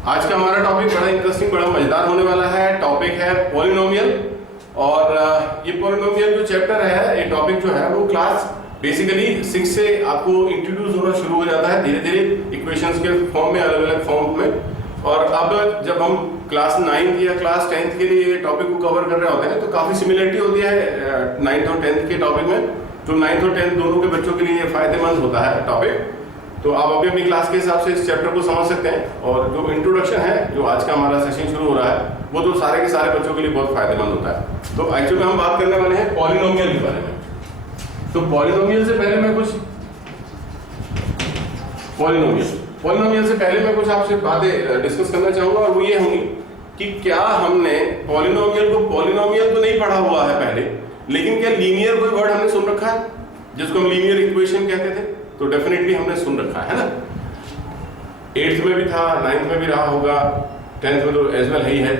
आज का हमारा टॉपिक बड़ा इंटरेस्टिंग, बड़ा मजेदार होने वाला है। टॉपिक है पॉलिनोमियल। और ये पॉलिनोमियल जो चैप्टर है, ये टॉपिक जो है वो क्लास बेसिकली 6 से आपको इंट्रोड्यूस होना शुरू हो जाता है धीरे धीरे इक्वेशंस के फॉर्म में, अलग अलग फॉर्म में। और अब जब हम क्लास 9th या क्लास 10th के लिए टॉपिक को कवर कर रहे होते हैं तो काफी सिमिलरिटी होती है 9th और 10th के टॉपिक में। तो 9th और 10th दोनों के बच्चों के लिए फायदेमंद होता है टॉपिक। तो आप अभी अपनी क्लास के हिसाब से इस चैप्टर को समझ सकते हैं। और जो इंट्रोडक्शन है, जो आज का हमारा सेशन शुरू हो रहा है, वो तो सारे के सारे बच्चों के लिए बहुत फायदेमंद होता है। तो एक्चुअली हम बात करने वाले हैं पॉलिनोमियल के बारे में। तो पॉलिनोमियल से पहले मैं कुछ आपसे बातें डिस्कस करना चाहूंगा, और वो ये होंगी कि क्या हमने पॉलिनोमियल को, पॉलिनोमियल तो नहीं पढ़ा हुआ है पहले, लेकिन क्या लीनियर कोई वर्ड हमने सुन रखा है जिसको हम लीनियर इक्वेशन कहते थे? तो डेफिनेटली हमने सुन रखा है ना। 8th में भी था, 9th में भी रहा होगा, 10th में तो एज वेल ही है।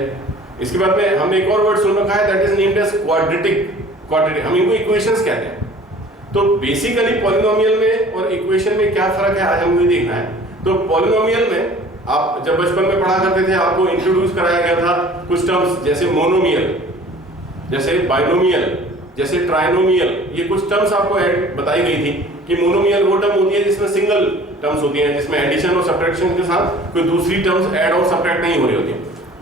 इसके बाद में हमने एक और वर्ड सुन रखा है, that is named as quadratic. हम इनको इक्वेशंस कहते हैं। तो बेसिकली पॉलिनोमियल में और इक्वेशन में क्या फर्क है, आज हमें देखना है। तो पॉलिनोमियल में आप जब बचपन में पढ़ा करते थे, आपको इंट्रोड्यूस कराया गया था कुछ टर्म्स, जैसे मोनोमियल, जैसे बाइनोमियल, जैसे ट्राइनोमियल। ये कुछ टर्म्स आपको बताई गई थी कि मोनोमियल वो टर्म होती है जिसमें सिंगल टर्म्स होती हैं, जिसमें एडिशन और सब्ट्रैक्शन के साथ कोई दूसरी टर्म्स ऐड और सब्ट्रैक्ट नहीं हो रही होती।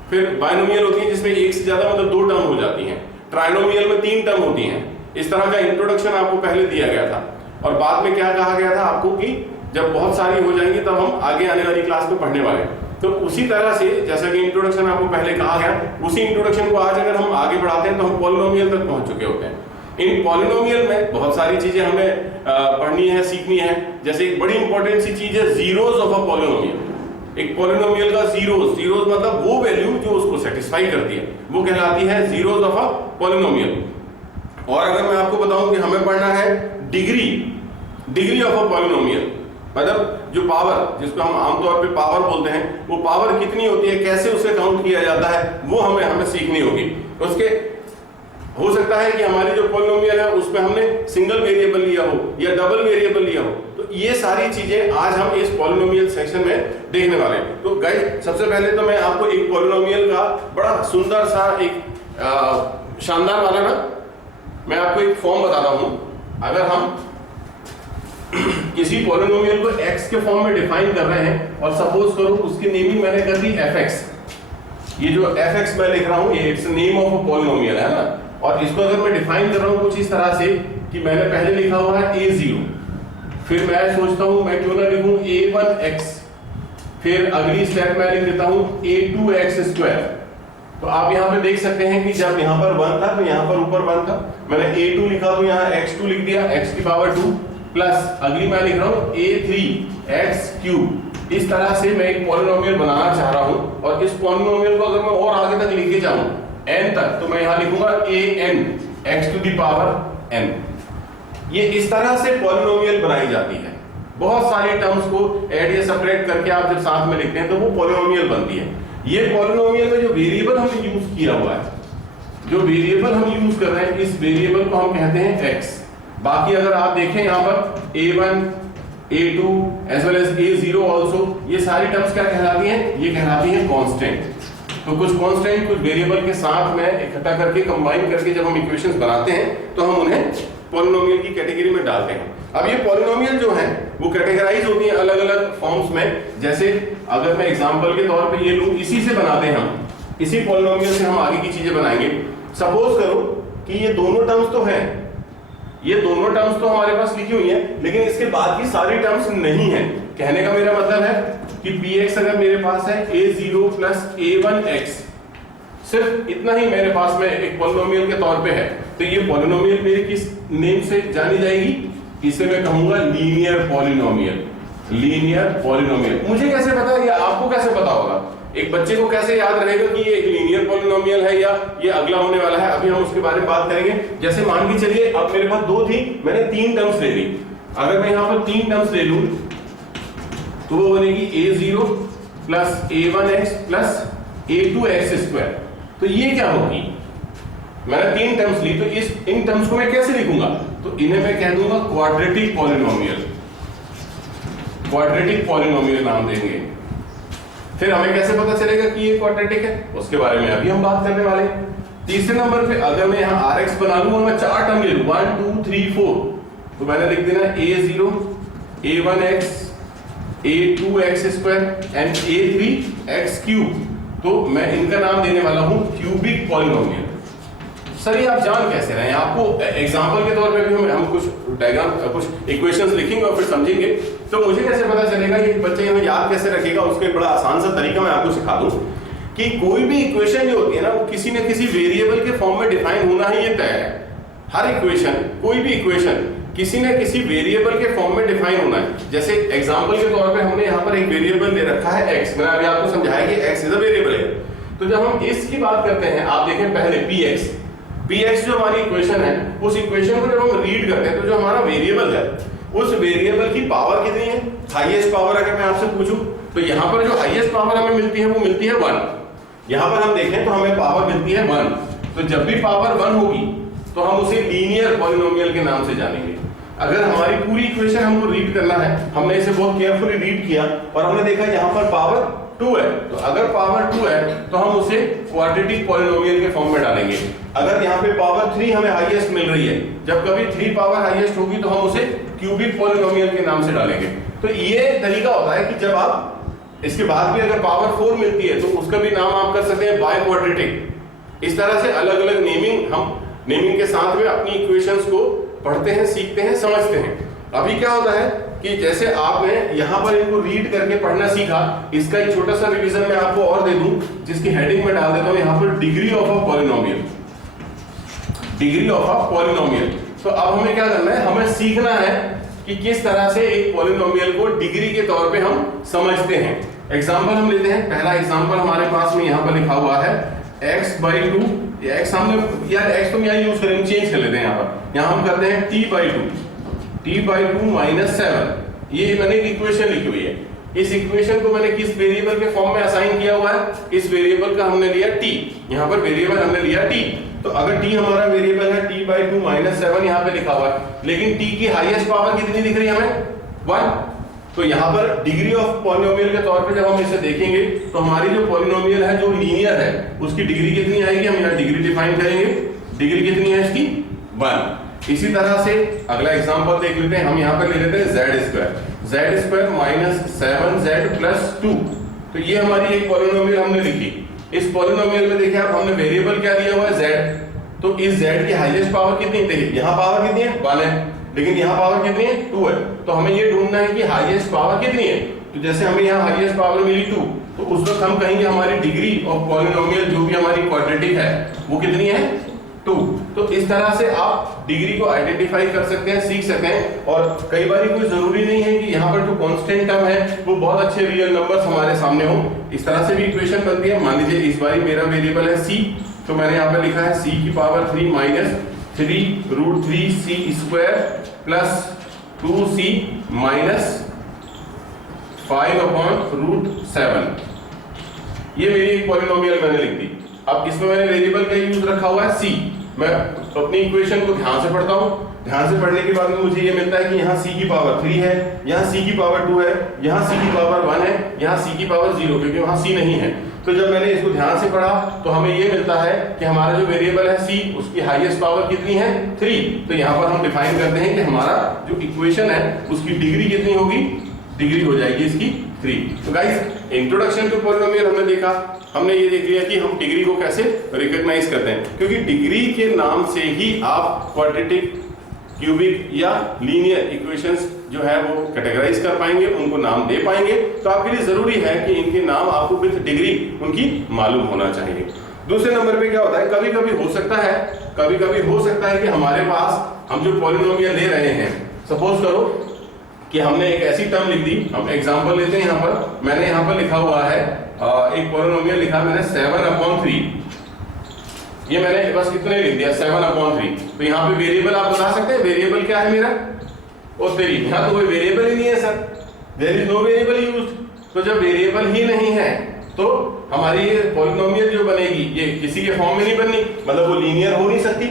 फिर बाइनोमियल होती है जिसमें एक से ज्यादा मतलब 2 टर्म हो जाती हैं। ट्राइनोमियल में 3 टर्म होती हैं। इस तरह का इंट्रोडक्शन आपको पहले दिया गया था। और बाद में क्या कहा गया था आपको कि जब बहुत सारी हो जाएंगी तब हम आगे आने वाली क्लास में पढ़ने वाले। तो उसी तरह से जैसा कि इंट्रोडक्शन आपको पहले कहा गया, उसी इंट्रोडक्शन को आज अगर हम आगे बढ़ाते हैं तो हम पॉलिनोमियल तक पहुंच चुके होते हैं। इन पॉलिनोमियल में बहुत सारी चीजें हमें पढ़नी है, सीखनी है। जैसे एक बड़ी इंपॉर्टेंट सी चीज है जीरोस ऑफ अ पॉलिनोमियल। एक पॉलिनोमियल का जीरोस मतलब वो वैल्यू जो उसको सेटिस्फाई करती है, वो कहलाती है जीरोस ऑफ अ पॉलिनोमियल। और अगर मैं आपको बताऊं कि हमें पढ़ना है डिग्री ऑफ अ पॉलिनोमियल, मतलब जो पावर, जिसको हम आमतौर पे पावर बोलते हैं, वो पावर कितनी होती है, कैसे उसे काउंट किया जाता है, वो हमें सीखनी होगी। उसके हो सकता है कि हमारी जो पॉलिनोमियल है उसमें हमने सिंगल वेरिएबल लिया हो या डबल वेरिएबल लिया हो। तो ये सारी चीजें आज हम इस पॉलिनोमियल सेक्शन में देखने वाले हैं। तो गाइस, सबसे पहले तो मैं आपको एक पॉलिनोमियल का बड़ा सुंदर सा एक शानदार वाला ना, मैं आपको एक फॉर्म बताता हूं। अगर हम किसी पॉलिनोमियल को x के फॉर्म में डिफाइन कर रहे हैं और सपोज करो उसकी नेमिंग मैंने कर दी fx। ये जो fx मैं लिख रहा हूं, ये it's name of a polynomial है ना। और इसको अगर मैं डिफाइन कर रहा हूं कुछ इस तरह से कि मैंने पहले लिखा हुआ है a0, फिर मैं सोचता हूं मैं क्यों ना लिखूं a1x, फिर अगली स्टेप मैं लिख देता हूं a2x²। तो आप यहाँ पे देख सकते हैं कि जब यहाँ पर 1 था तो यहाँ पर ऊपर 1 था, मैंने a2 लिखा तो यहाँ x2 लिख दिया, x की पावर 2, प्लस अगली मैं लिख रहा हूँ a3x³। इस तरह से मैं एक पॉलिनोमियल बनाना चाह रहा हूँ। और इस पॉलिनोमियल को अगर मैं और आगे तक लेके जाऊं n तक, तो मैं यहाँ लिखूंगा an x⁴n। ये इस तरह से पॉलिनोमियल बनाई जाती है। बहुत सारी टर्म्स को ऐड या सब्ट्रैक्ट करके आप जब साथ में लिखते हैं तो वो पॉलिनोमियल बनती है। ये पॉलिनोमियल में जो वेरिएबल हमने यूज किया हुआ है, जो वेरिएबल हम यूज कर रहे हैं, इस वेरिएबल को हम कहते हैं x। बाकी अगर आप देखें यहाँ पर a1, a2 as well as a0 also, ये सारी टर्म्स क्या कहलाती हैं? ये कहलाती हैं कांस्टेंट। तो कुछ कांस्टेंट कुछ वेरिएबल के साथ में इकट्ठा करके, कंबाइन करके जब हम इक्वेशंस बनाते हैं तो हम उन्हें पॉलिनोमियल की कैटेगरी में डालते हैं। अब ये पॉलिनोमियल जो है वो कैटेगराइज होती है अलग अलग फॉर्म्स में। जैसे अगर मैं एग्जांपल के तौर पे ये लूं, इसी से बनाते हैं हम, इसी पॉलिनोमियल से हम आगे की चीजें बनाएंगे। सपोज करो कि ये दोनों टर्म्स तो हैं, ये दोनों टर्म्स तो हमारे पास लिखी हुई हैं, लेकिन इसके बाद की सारी टर्म्स नहीं है। कहने का मेरा मतलब है कि px अगर मेरे पास है a0 प्लस a1x, सिर्फ इतना ही मेरे पास में एक पॉलिनोमियल के तौर पे है, तो ये पॉलिनोमियल मेरी किस नेम से जानी जाएगी? इसे मैं कहूंगा लीनियर पॉलिनोमियल। Linear polynomial. मुझे कैसे पता है, या आपको कैसे पता होगा? एक बच्चे को कैसे याद रहेगा कि ये एक लीनियर पॉलिनोमियल है या ये अगला होने वाला है? अभी हम उसके बारे में बात करेंगे। जैसे मान के चलिए अब मेरे पास 2 थी, मैंने 3 टर्म्स ले ली। अगर मैं यहाँ पर 3 टर्म्स ले लूं तो वो बनेगी a0 plus a1x plus a2x²। तो ये क्या होगी? मैंने 3 टर्म्स ली, तो इन टर्म्स को मैं कैसे लिखूंगा? तो इन्हें मैं कह दूंगा क्वाड्रेटिक पॉलिनोमियल। क्वाड्रेटिक पॉलिनोमियल नाम देंगे। फिर हमें कैसे पता चलेगा कि ये क्वाड्रेटिक है, उसके बारे में अभी हम बात करने वाले हैं। तीसरे नंबर पे अगर मैं यहाँ Rx बना लूं और मैं 4 टर्म ले लूं 1 2 3 4, तो मैंने लिख देना a0 a1x a2x² and a3x³। तो मैं इनका नाम देने वाला हूं क्यूबिक पॉलिनोमियल। सर ये आप जान कैसे रहे हैं? आपको एग्जांपल के तौर पे भी हम कुछ डायग्राम कुछ इक्वेशंस लिखेंगे और फिर समझेंगे, तो मुझे कैसे पता चलेगा कि बच्चे हमें याद कैसे रखेगा? उसका एक बड़ा आसान सा तरीका मैं आपको सिखा दूं कि कोई भी इक्वेशन जो होती है ना, वो किसी न किसी वेरिएबल के फॉर्म में डिफाइन होना ही ये तय है। हर इक्वेशन, कोई भी इक्वेशन किसी न किसी वेरिएबल के फॉर्म में डिफाइन होना है। जैसे एग्जांपल के तौर पे हमने यहाँ पर एक वेरिएबल दे रखा है x, मैंने अभी आपको समझाया कि x इज अ वेरिएबल है। तो जब हम इसकी बात करते हैं, आप देखें पहले px जो हमारी इक्वेशन है, उस इक्वेशन को जब हम रीड करते हैं तो जो हमारा वेरिएबल है, उस वेरिएबल की पावर कितनी है? हाईएस्ट पावर अगर मैं आपसे पूछूं तो यहाँ पर जो हाईएस्ट पावर हमें मिलती है वो मिलती है 1। यहाँ पर हम देखें तो हमें पावर मिलती है 1। तो जब भी पावर 1 होगी तो हम उसे लीनियर पॉलिनोमियल के नाम से जानेंगे। अगर हमारी पूरी इक्वेशन हमको रीड करना है, हमने इसे बहुत केयरफुली रीड किया और हमने देखा यहाँ पर पावर 2 है, तो अगर पावर 2 है तो हम उसे क्वाड्रेटिक पॉलिनोमियल के फॉर्म में डालेंगे। अगर यहाँ पे पावर 3 हमें हाईएस्ट मिल रही है, जब कभी 3 पावर हाईएस्ट होगी तो हम उसे क्यूबिक पॉलिनोमियल के नाम से डालेंगे। तो ये तरीका होता है कि जब आप इसके बाद भी अगर पावर 4 मिलती है तो उसका भी नाम आप कर सकते हैं बाय क्वाड्रेटिक। इस तरह से अलग अलग नेमिंग, हम नेमिंग के साथ में अपनी इक्वेशंस को पढ़ते हैं, सीखते हैं, समझते हैं। अभी क्या होता है कि जैसे आपने यहाँ पर इनको रीड करके पढ़ना सीखा, इसका एक छोटा सा रिवीजन मैं आपको और दे दूं, जिसकी हेडिंग में डाल देता हूं यहाँ पर degree of a polynomial. Degree of a polynomial. तो अब हमें क्या करना है? हमें सीखना है कि किस तरह से एक पॉलिनोमियल को डिग्री के तौर पे हम समझते हैं। एग्जांपल हम लेते हैं। पहला एग्जांपल हमारे पास में यहाँ पर लिखा हुआ है x/2। x हमने यार x तो यहाँ यूज करेंगे, चेंज कर लेते हैं। यहाँ हम करते हैं t/2 माइनस 7। ये मैंने एक इक्वेशन लिखी हुई है। इस इक्वेशन को मैंने किस वेरिएबल के फॉर्म में असाइन किया हुआ है? इस वेरिएबल का हमने लिया t। यहाँ पर वेरिएबल हमने लिया t। तो अगर t हमारा वेरिएबल है t/2 माइनस 7 यहाँ पे लिखा हुआ है, लेकिन t की हाईएस्ट पावर कितनी दिख रही है हमें? 1। तो यहाँ पर डिग्री ऑफ पॉलिनोमियल के तौर पे जब हम इसे देखेंगे तो हमारी जो पॉलिनोमियल है, जो लीनियर है, उसकी डिग्री कितनी आएगी? हम यहाँ डिग्री डिफाइन करेंगे। डिग्री कितनी है इसकी? 1। इसी तरह से अगला एग्जांपल देख लेते हैं। हम यहाँ पर ले लेते हैं z² माइनस 7z प्लस 2। तो ये हमारी एक पॉलिनोमियल हमने लिखी। इस पॉलिनोमियल में देखिए आप, हमने वेरिएबल क्या दिया हुआ है? z। तो इस z की हाईएस्ट पावर कितनी? देखिए यहाँ पावर कितनी है? 1 है, लेकिन यहाँ पावर कितनी है? 2 है। तो हमें ये ढूंढना है कि हाईएस्ट पावर कितनी है। तो जैसे हमें यहाँ हाईएस्ट पावर मिली 2, तो उस वक्त हम कहेंगे हमारी डिग्री ऑफ पॉलिनोमियल जो भी हमारी क्वाड्रेटिक है वो कितनी है? 2। तो इस तरह से आप डिग्री को आइडेंटिफाई कर सकते हैं, सीख सकते हैं। और कई बार कोई जरूरी नहीं है कि यहाँ पर जो कांस्टेंट टर्म है वो बहुत अच्छे रियल नंबर्स हमारे सामने हो। इस तरह से भी इक्वेशन बनती है। मान लीजिए इस बार मेरा वेरिएबल है c, तो मैंने यहाँ पर लिखा है c की power 3 minus 3√3c² plus 2c minus 5/√7। ये मेरी एक पॉलिनोमियल मैंने लिख दी। अब इसमें मैंने वेरिएबल का यूज रखा हुआ है c। मैं अपनी इक्वेशन को ध्यान से पढ़ता हूँ। ध्यान से पढ़ने के बाद में मुझे ये मिलता है कि यहाँ c की पावर 3 है, यहाँ c की पावर 2 है, यहाँ c की पावर 1 है, यहाँ c की पावर 0, क्योंकि वहाँ c नहीं है। तो जब मैंने इसको ध्यान से पढ़ा तो हमें ये मिलता है कि हमारा जो वेरिएबल है c, उसकी हाईएस्ट पावर कितनी है? 3। तो यहाँ पर हम डिफाइन करते हैं कि हमारा जो इक्वेशन है उसकी डिग्री कितनी होगी? डिग्री हो जाएगी इसकी 3। तो गाइस, इंट्रोडक्शन टू पॉलिनोमियल हमने देखा। हमने ये देख लिया कि हम डिग्री को कैसे रिकॉग्नाइज करते हैं, क्योंकि डिग्री के नाम से ही आप क्वाड्रेटिक, क्यूबिक या लीनियर इक्वेशंस जो है वो कैटेगराइज कर पाएंगे, उनको नाम दे पाएंगे। तो आपके लिए जरूरी है कि इनके नाम आपको विद डिग्री उनकी मालूम होना चाहिए। दूसरे नंबर पे क्या होता है, कभी कभी हो सकता है कि हमारे पास हम जो पॉलिनोमियल ले रहे हैं, सपोज करो कि हमने एक ऐसी टर्म लिख दी। हम एग्जांपल लेते हैं। यहाँ पर मैंने यहाँ पर लिखा हुआ है एक पॉलिनोमियल लिखा मैंने 7/3। ये मैंने बस इतना ही लिख दिया 7/3। तो यहाँ पे वेरिएबल आप बता सकते हैं, वेरिएबल क्या है मेरा? और तेरी यहाँ तो कोई वेरिएबल ही नहीं है sir, there is no variable used. तो जब वेरिएबल ही नहीं है तो हमारी ये पॉलिनोमियल जो बनेगी ये किसी के फॉर्म में नहीं बननी, मतलब वो लीनियर हो नहीं सकती,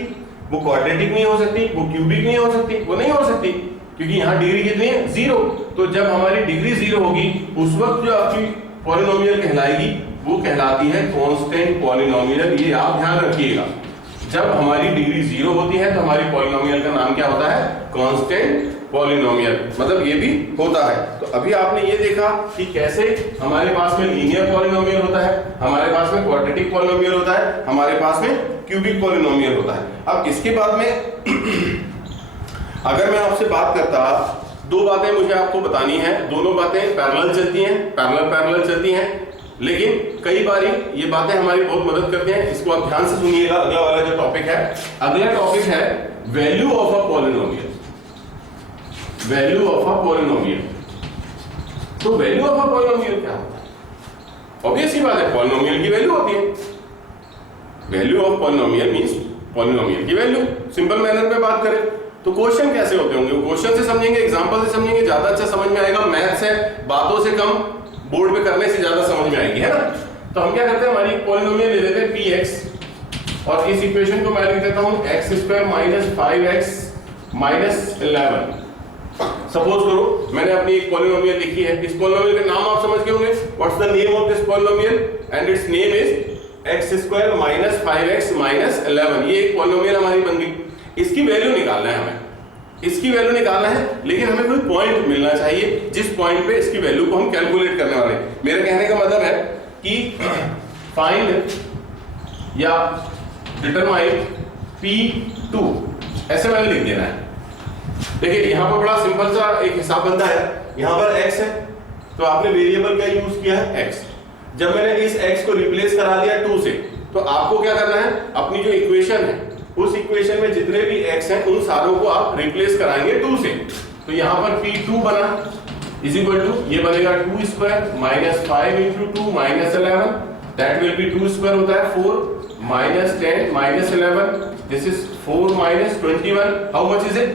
वो क्वाड्रेटिक नहीं हो सकती, वो क्यूबिक नहीं हो सकती, वो नहीं हो सकती, क्योंकि यहाँ डिग्री कितनी है? 0। तो जब हमारी डिग्री 0 होगी उस वक्त जो आपकी पॉलिनोमियल कहलाएगी, वो कहलाती है कांस्टेंट पॉलिनोमियल। ये आप ध्यान रखिएगा, जब हमारी डिग्री 0 होती है तो हमारी पॉलिनोमियल का नाम क्या होता है? Constant polynomial. मतलब ये भी होता है। तो अभी आपने ये देखा कि कैसे हमारे पास में लीनियर पॉलिनोमियल होता है, हमारे पास में क्वाड्रेटिक पॉलिनोमियल होता है, हमारे पास में क्यूबिक पॉलिनोमियल होता है। अब इसके बाद में अगर मैं आपसे बात करता, दो बातें मुझे आपको बतानी है, दोनों बातें पैरेलल चलती हैं, पैरेलल चलती हैं, लेकिन कई बारी ये बातें हमारी बहुत मदद करती हैं। इसको आप ध्यान से सुनिएगा। अगला वाला जो टॉपिक है, अगला टॉपिक है value of a polynomial. Value of a polynomial. तो वैल्यू ऑफ अ पॉलिनोमियल क्या होता है? ऑब्वियस ही बात है, पॉलिनोमियल की वैल्यू होती है। Value of polynomial means polynomial की वैल्यू। सिंपल मैनर में बात करें तो क्वेश्चन कैसे होते होंगे? क्वेश्चन से समझेंगे, एग्जांपल से समझेंगे, ज्यादा अच्छा समझ में आएगा। मैथ्स है, बातों से कम, बोर्ड पे करने से ज्यादा समझ में आएगी, है ना? तो हम क्या करते हैं, हमारी पॉलिनोमियल ले लेते हैं px, और इस इक्वेशन को मैं लिख देता हूं x² - 5x - 11। सपोज करो मैंने अपनी एक पॉलिनोमियल लिखी है। इस पॉलिनोमियल का नाम आप समझ गए होंगे। What's the name of this polynomial? And it's name is x² - 5x - 11। ये एक पॉलिनोमियल हमारी बन गई। इसकी वैल्यू निकालना है हमें, इसकी वैल्यू निकालना है, लेकिन हमें कोई पॉइंट मिलना चाहिए जिस पॉइंट पे इसकी वैल्यू को हम कैलकुलेट करने वाले हैं। मेरे कहने का मतलब है कि फाइंड या डिटरमाइन P2, ऐसे मैंने लिख देना है। देखिए यहाँ पर बड़ा सिंपल सा एक हिसाब बनता है। यहाँ पर x है तो आपने वेरिएबल का यूज किया है x। जब मैंने इस x को रिप्लेस करा दिया 2 से, तो आपको क्या करना है, अपनी जो इक्वेशन है उस इक्वेशन में जितने भी x हैं उन सारों को आप रिप्लेस कराएंगे 2 से। तो यहाँ पर P2 बना इज इक्वल टू, ये बनेगा 2² - 5 × 2 - 11, दैट विल बी 2² होता है 4 - 10 - 11, this is 4 - 21, how much is it?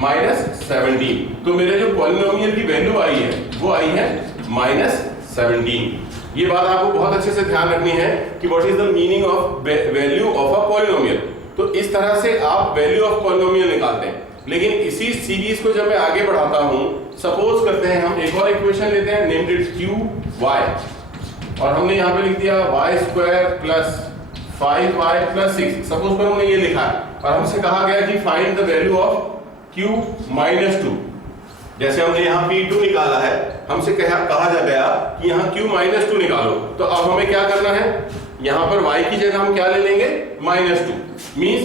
-17। तो मेरे जो पॉलिनोमियल की वैल्यू आई है वो आई है -17। ये बात आपको बहुत अच्छे से ध्यान रखनी है कि what is the meaning of value of a polynomial. तो इस तरह से आप वैल्यू ऑफ पॉलिनोमियल निकालते हैं। लेकिन इसी सीरीज को जब मैं आगे बढ़ाता हूं, सपोज करते हैं हम एक और इक्वेशन लेते हैं, नेम्ड इट qy, और हमने यहाँ पे लिख दिया y² + 5y + 6। सपोज करो हमने ये लिखा है और हमसे कहा गया कि find the value of q - 2। जैसे हमने यहाँ P2 निकाला है, हमसे कहा जा गया कि यहाँ q - 2 निकालो। तो अब हमें क्या करना है, यहाँ पर y की जगह हम क्या ले लेंगे? -2। Means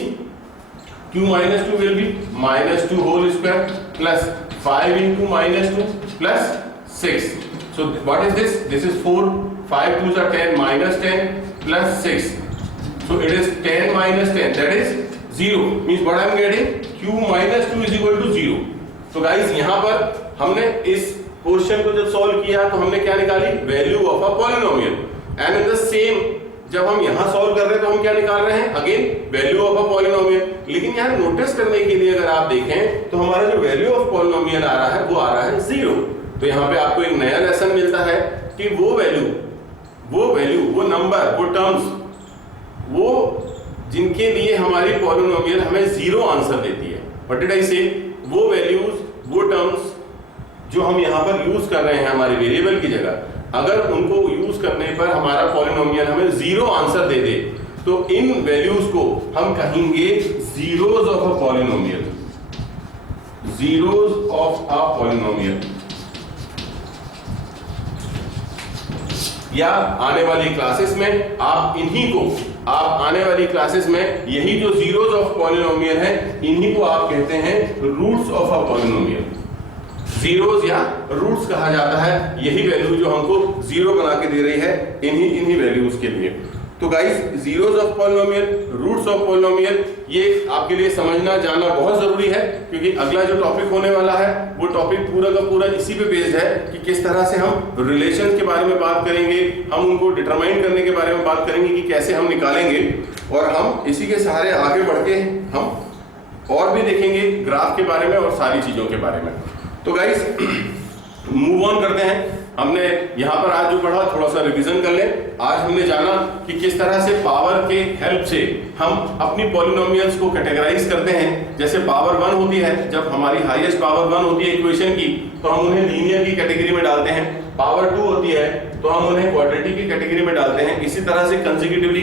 q - 2 will be -2 whole square plus 5 × -2 + 6. So what is this? This is 4. 5 2s are 10, -10 plus 6. So it is 10 - 10, that is 0. Means what I am getting? q - 2 is equal to 0. तो guys यहाँ पर हमने इस question को जब solve किया तो हमने क्या निकाली? Value of a polynomial. And in the same जब हम यहाँ सॉल्व कर रहे हैं तो हम क्या निकाल रहे हैं? Again value of a polynomial. लेकिन यहाँ नोटिस करने के लिए अगर आप देखें तो हमारा जो वैल्यू ऑफ पॉलिनोमियल आ रहा है वो आ रहा है 0। तो यहाँ पे आपको एक नया लेसन मिलता है कि वो वैल्यू, वो नंबर, वो टर्म्स, वो जिनके लिए हमारी पॉलिनोमियल हमें 0 आंसर देती है। व्हाट डिड आई से? वो वैल्यूज, वो टर्म्स जो हम यहाँ पर यूज कर रहे हैं हमारे वेरिएबल की जगह, अगर उनको यूज करने पर हमारा पॉलिनोमियल हमें 0 आंसर दे दे तो इन वैल्यूज को हम कहेंगे zeros of a polynomial। zeros of a polynomial। या आने वाली क्लासेस में आप आने वाली क्लासेस में यही जो zeros of polynomial है इन्हीं को आप कहते हैं roots of a polynomial। Zeros या रूट्स कहा जाता है यही वैल्यू जो हमको 0 बना के दे रही है इन्हीं वैल्यूज के लिए। तो guys, zeros of polynomial, roots of polynomial, ये आपके लिए समझना जानना बहुत जरूरी है, क्योंकि अगला जो टॉपिक होने वाला है वो टॉपिक पूरा का पूरा इसी पे बेस्ड है कि किस तरह से हम रिलेशन के बारे में बात करेंगे, हम उनको डिटरमाइन करने के बारे में बात करेंगे कि कैसे हम निकालेंगे, और हम इसी के सहारे आगे बढ़ के हम और भी देखेंगे ग्राफ के बारे में और सारी चीजों के बारे में। तो गाइस, मूव ऑन करते हैं। हमने यहाँ पर आज जो पढ़ा थोड़ा सा रिवीजन कर लें। आज हमने जाना कि किस तरह से पावर के हेल्प से हम अपनी पॉलिनोमियल्स को कैटेगराइज करते हैं। जैसे पावर 1 होती है, जब हमारी हाईएस्ट पावर 1 होती है इक्वेशन की, तो हम उन्हें लीनियर की कैटेगरी में डालते हैं। पावर 2 होती है तो हम उन्हें क्वाड्रेटिक की कैटेगरी में डालते हैं। इसी तरह से consecutively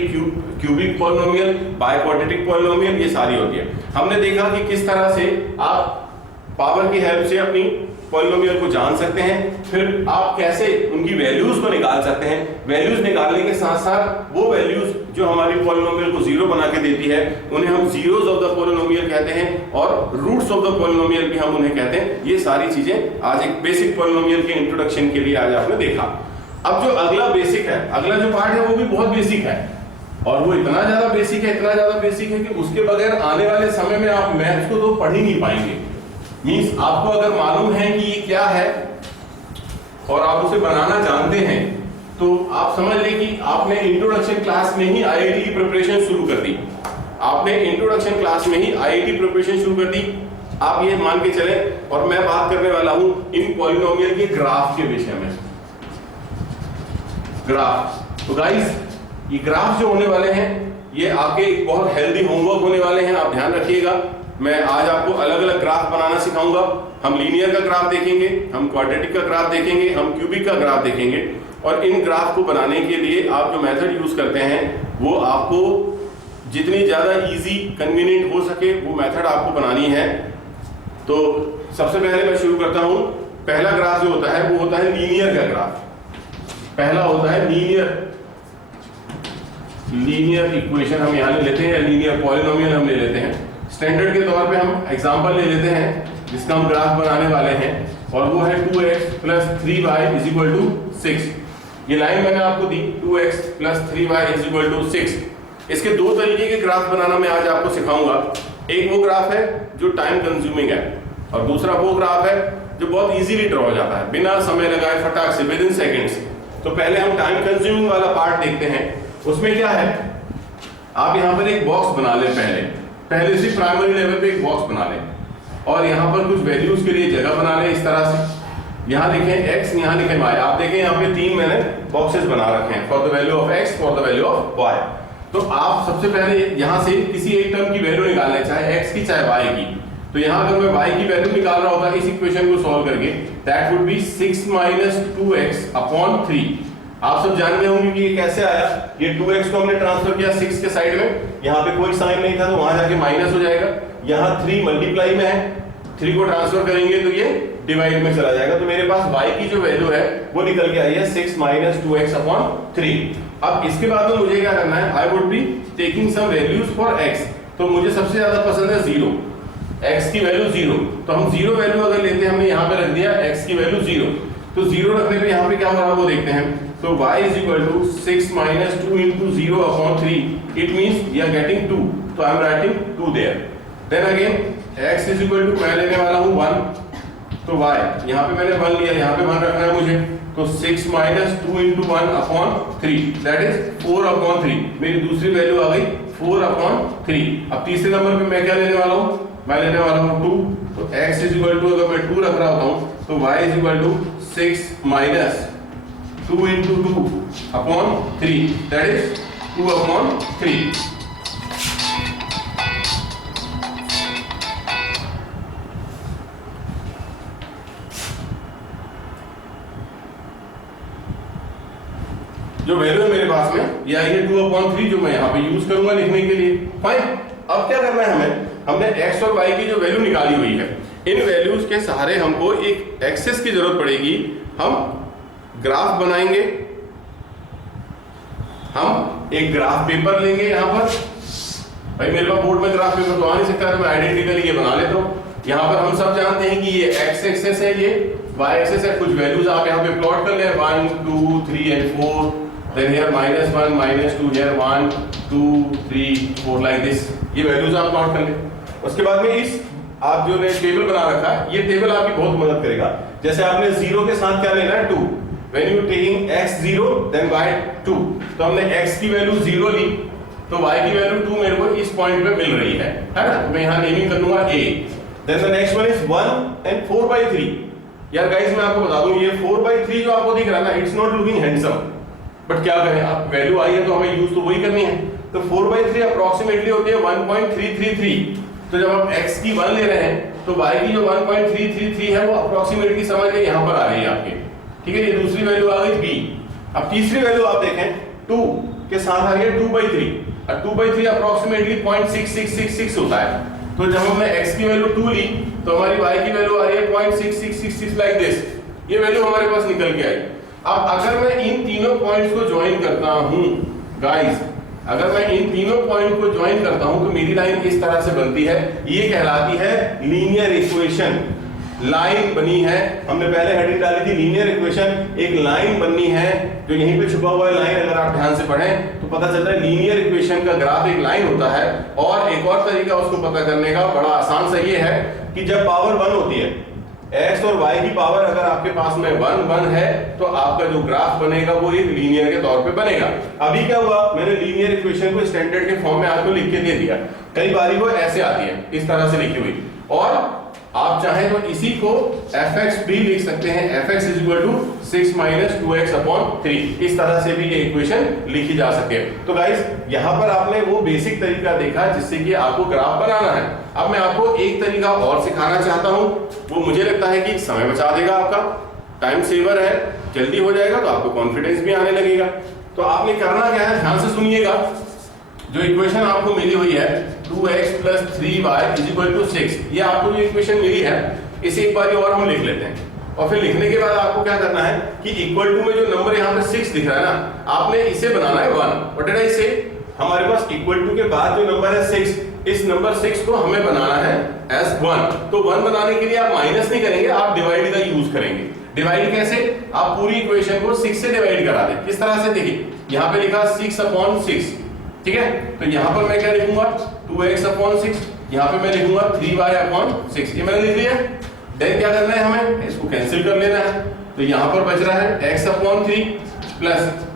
cubic polynomial, by quadratic polynomial, ये सारी होती है। हमने देखा कि किस तरह से आप पावर की हेल्प से अपनी पॉलिनोमियल को जान सकते हैं, फिर आप कैसे उनकी वैल्यूज को निकाल सकते हैं। वैल्यूज निकालने के साथ साथ वो वैल्यूज जो हमारी पॉलिनोमियल को जीरो बना के देती है उन्हें हम जीरोस ऑफ द पॉलिनोमियल कहते हैं, और रूट्स ऑफ द पॉलिनोमियल भी हम उन्हें कहते हैं। ये सारी चीजें आज एक बेसिक पॉलिनोमियल के इंट्रोडक्शन के लिए आज आपने देखा। अब जो अगला बेसिक है, अगला जो पार्ट है वो भी बहुत बेसिक है, और वो इतना ज्यादा बेसिक है, इतना ज्यादा बेसिक है कि उसके बगैर आने वाले समय में आप मैथ्स को तो पढ़ ही नहीं पाएंगे। मींस आपको अगर मालूम है कि ये क्या है और आप उसे बनाना जानते हैं तो आप समझ लें कि आपने इंट्रोडक्शन क्लास में ही आईआईटी की प्रिपरेशन शुरू कर दी। आपने इंट्रोडक्शन क्लास में ही आईआईटी प्रिपरेशन शुरू कर दी, आप ये मान के चले। और मैं बात करने वाला हूं इन पॉलिनोमियल के ग्राफ के विषय में। ग्राफ, तो गाइस ये ग्राफ जो होने वाले हैं ये आपके एक बहुत हेल्दी होमवर्क होने वाले हैं, आप ध्यान रखिएगा। मैं आज आपको अलग अलग ग्राफ बनाना सिखाऊंगा। हम लीनियर का ग्राफ देखेंगे, हम क्वाड्रेटिक का ग्राफ देखेंगे, हम क्यूबिक का ग्राफ देखेंगे, और इन ग्राफ को बनाने के लिए आप जो मेथड यूज करते हैं वो आपको जितनी ज्यादा इजी कन्वीनियंट हो सके वो मेथड आपको बनानी है। तो सबसे पहले मैं शुरू करता हूं। पहला ग्राफ जो होता है वो होता है लीनियर का ग्राफ। पहला होता है लीनियर इक्वेशन हम यहां ले लेते हैं, या लीनियर पॉलिनोमियल हम ले लेते हैं। स्टैंडर्ड के तौर पे हम एग्जांपल ले लेते हैं जिसका हम ग्राफ बनाने वाले हैं, और वो है 2x + 3y = 6। ये लाइन मैंने आपको दी 2x + 3y = 6। इसके दो तरीके के ग्राफ बनाना मैं आज आपको सिखाऊंगा। एक वो ग्राफ है जो टाइम कंज्यूमिंग है, और दूसरा वो ग्राफ है जो बहुत इजीली ड्रॉ हो जाता है बिना समय लगाए, फटाक से, विद इन सेकेंड्स। तो पहले हम टाइम कंज्यूमिंग वाला पार्ट देखते हैं। उसमें क्या है, आप यहाँ पर एक बॉक्स बना लें। पहले से प्राइमरी लेवल पे एक बॉक्स बना लें, और यहाँ पर कुछ वैल्यूज के लिए जगह बना लें इस तरह से। यहाँ लिखें x, यहाँ लिखें y। आप देखें यहाँ पे 3 मैंने बॉक्सेस बना रखे हैं, for the value of x, for the value of y। तो आप सबसे पहले यहाँ से किसी एक टर्म की वैल्यू निकाल लें, चाहे x की चाहे y की। तो यहाँ अगर मैं y की वैल्यू निकाल रहा होता इस इक्वेशन को सॉल्व करके, दैट वुड बी 6 - 2x/3। आप सब जानते होंगे कि ये कैसे आया। ये 2x को हमने ट्रांसफर किया 6 के साइड में, यहाँ पे कोई साइन नहीं था तो वहां जाके माइनस हो जाएगा। यहाँ 3 मल्टीप्लाई में है, 3 को ट्रांसफर करेंगे तो ये डिवाइड में चला जाएगा। तो मेरे पास y की जो वैल्यू है वो निकल के आई है 6 - 2x/3। अब इसके बाद में मुझे क्या करना है, I would be taking some values for x। तो मुझे सबसे ज्यादा पसंद है 0, x की वैल्यू 0। तो हम 0 वैल्यू अगर लेते हैं, हमने यहाँ पे रख दिया x की वैल्यू 0, तो 0 रखने पे यहाँ पे क्या हो रहा है वो देखते हैं। तो y = 6 - 2 × 0/3, it means we are getting 2, so I am writing 2 there. Then again x = मैं लेने वाला हूँ 1, तो y यहाँ पे मैंने 1 लिया, यहाँ पे 1 रखना है मुझे। तो 6 - 2 × 1/3, that is 4/3। मेरी दूसरी वैल्यू आ गई 4/3। अब तीसरे नंबर पे मैं क्या लेने वाला हूँ, मैं लेने वाला हूँ 2। तो x = अगर मैं 2 रख रहा होता हूँ तो y = 6 - 2 × 2/3, that is 2/3। जो वैल्यू है मेरे पास में ये आई है 2/3, जो मैं यहाँ पे यूज करूंगा लिखने के लिए। फाइन। अब क्या करना है हमें, हमने x और y की जो वैल्यू निकाली हुई है, इन वैल्यूज के सहारे हमको एक एक्सेस की जरूरत पड़ेगी। हम ग्राफ बनाएंगे, हम एक ग्राफ पेपर लेंगे। यहाँ पर भाई मेरे पास बोर्ड में ग्राफ पेपर तो आ नहीं सकता, तो मैं आइडेंटिकली ये बना लेता हूँ। यहाँ पर हम सब जानते हैं कि ये x एक्सेस है, ये y एक्सेस है। कुछ वैल्यूज आप यहाँ पे प्लॉट कर लें, 1 2 3 and 4, then here -1 -2, here 1 2 3 4 like this। ये वैल्यूज आप प्लॉट कर लें। उसके बाद में इस आप जो ने टेबल बना रखा है, ये टेबल आपकी बहुत मदद करेगा। जैसे आपने 0 के साथ क्या लेना है 2, when you taking x 0 then y 2, तो हमने x की वैल्यू 0 ली, तो y की वैल्यू 2 मेरे को इस पॉइंट पे मिल रही है ना। मैं यहाँ नेमिंग कर दूंगा a। then the next one is 1 and 4/3। यार गाइस मैं आपको बता दूं, ये 4/3 जो आपको दिख रहा है ना, it's not looking handsome, but क्या करें, आप वैल्यू आई है तो हमें यूज तो वही करनी है। तो 4/3 अप्रोक्सीमेटली होती है 1.333। तो जब आप x की 1 ले रहे हैं तो y की जो 1.333 है वो अप्रोक्सीमेटली समझ के यहाँ पर आ रही है आपके, ठीक है। ये दूसरी वैल्यू आ गई b। अब तीसरी वैल्यू आप देखें 2 के साथ आ गया 2/3, और 2/3 अप्रोक्सीमेटली 0.6666 होता है। तो जब हमने x की वैल्यू 2 ली तो हमारी y की वैल्यू आ रही है 0.6666 लाइक दिस, ये वैल्यू हमारे पास निकल के आई। अब अगर मैं इन तीनों पॉइंट्स को ज्वाइन करता हूं गाइस, अगर मैं इन तीनों पॉइंट को ज्वाइन करता हूं तो मेरी लाइन इस तरह से बनती है, ये कहलाती है लीनियर इक्वेशन। लाइन बनी है, हमने पहले हेडिंग डाली थी लीनियर इक्वेशन, एक लाइन बननी है जो यहीं पे छुपा हुआ है लाइन, अगर आप ध्यान से पढ़ें तो पता चलता है लीनियर इक्वेशन का ग्राफ एक लाइन होता है। और एक और तरीका उसको पता करने का बड़ा आसान सा ये है कि जब पावर 1 होती है, x और y की पावर अगर आपके पास में 1 है तो आपका जो ग्राफ बनेगा वो एक लीनियर के तौर पे बनेगा। अभी क्या हुआ, मैंने लीनियर इक्वेशन को स्टैंडर्ड के फॉर्म में आपको लिख के दे दिया, कई बारी वो ऐसे आती है इस तरह से लिखी हुई, और आप चाहें तो इसी को fx भी लिख सकते हैं, fx = 6 - 2x/3, इस तरह से भी ये इक्वेशन लिखी जा सके। तो गाइस यहाँ पर आपने वो बेसिक तरीका देखा जिससे कि आपको ग्राफ बनाना है। अब मैं आपको एक तरीका और सिखाना चाहता हूँ, वो मुझे लगता है कि समय बचा देगा, आपका टाइम सेवर है, जल्दी हो जाएगा, तो आपको कॉन्फिडेंस भी आने लगेगा। तो आपने करना क्या है, ध्यान से सुनिएगा। जो इक्वेशन आपको मिली हुई है 2x + 3y = 6, ये आपको जो इक्वेशन मिली है इसे एक बार और हम लिख लेते हैं, और फिर लिखने के बाद आपको क्या करना है कि इक्वल टू में जो नंबर यहाँ पे 6 दिख रहा है ना, आपने इसे बनाना है 1। व्हाट डिड आई से, हमारे पास इक्वल टू के बाद जो नंबर है 6, इस नंबर 6 को हमें बनाना है as 1। तो 1 बनाने के लिए आप माइनस नहीं करेंगे, आप डिवाइड का यूज करेंगे। डिवाइड कैसे, आप पूरी इक्वेशन को 6 से डिवाइड करा दें। किस तरह से, देखिए यहाँ पे लिखा 6/6, ठीक है, तो यहाँ पर मैं क्या लिखूंगा 2x/6, यहाँ पे मैं लिखूंगा 3y/6, ये मैंने लिख लिया। देन क्या करना है, हमें इसको कैंसिल कर लेना है, तो यहाँ पर बच रहा है x/3 +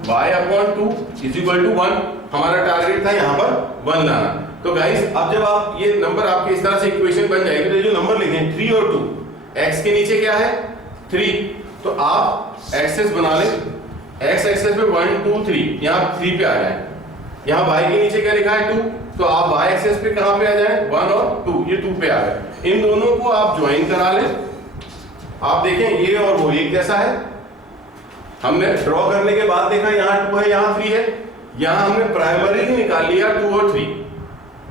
y/2 = 1। हमारा टारगेट था यहाँ पर 1 लाना। तो गाइस अब जब आप ये नंबर आपके इस तरह से इक्वेशन बन जाएगी, तो जो नंबर लिखे 3 और 2, x के नीचे क्या है 3, तो आप एक्सेस बना लें, x एक्सेस पे 1 2 3, यहाँ 3 पे आ जाए। यहाँ y के नीचे क्या लिखा है 2, तो आप y एक्सेस पे कहां पे आ जाए 1 और 2, ये 2 पे आ गए। इन दोनों को आप ज्वाइन करा लें, आप देखें ये और वो एक जैसा है। हमने ड्रॉ करने के बाद देखा यहाँ 2 है, यहाँ 3 है, यहाँ हमने प्राइमरी निकाल लिया 2 और 3,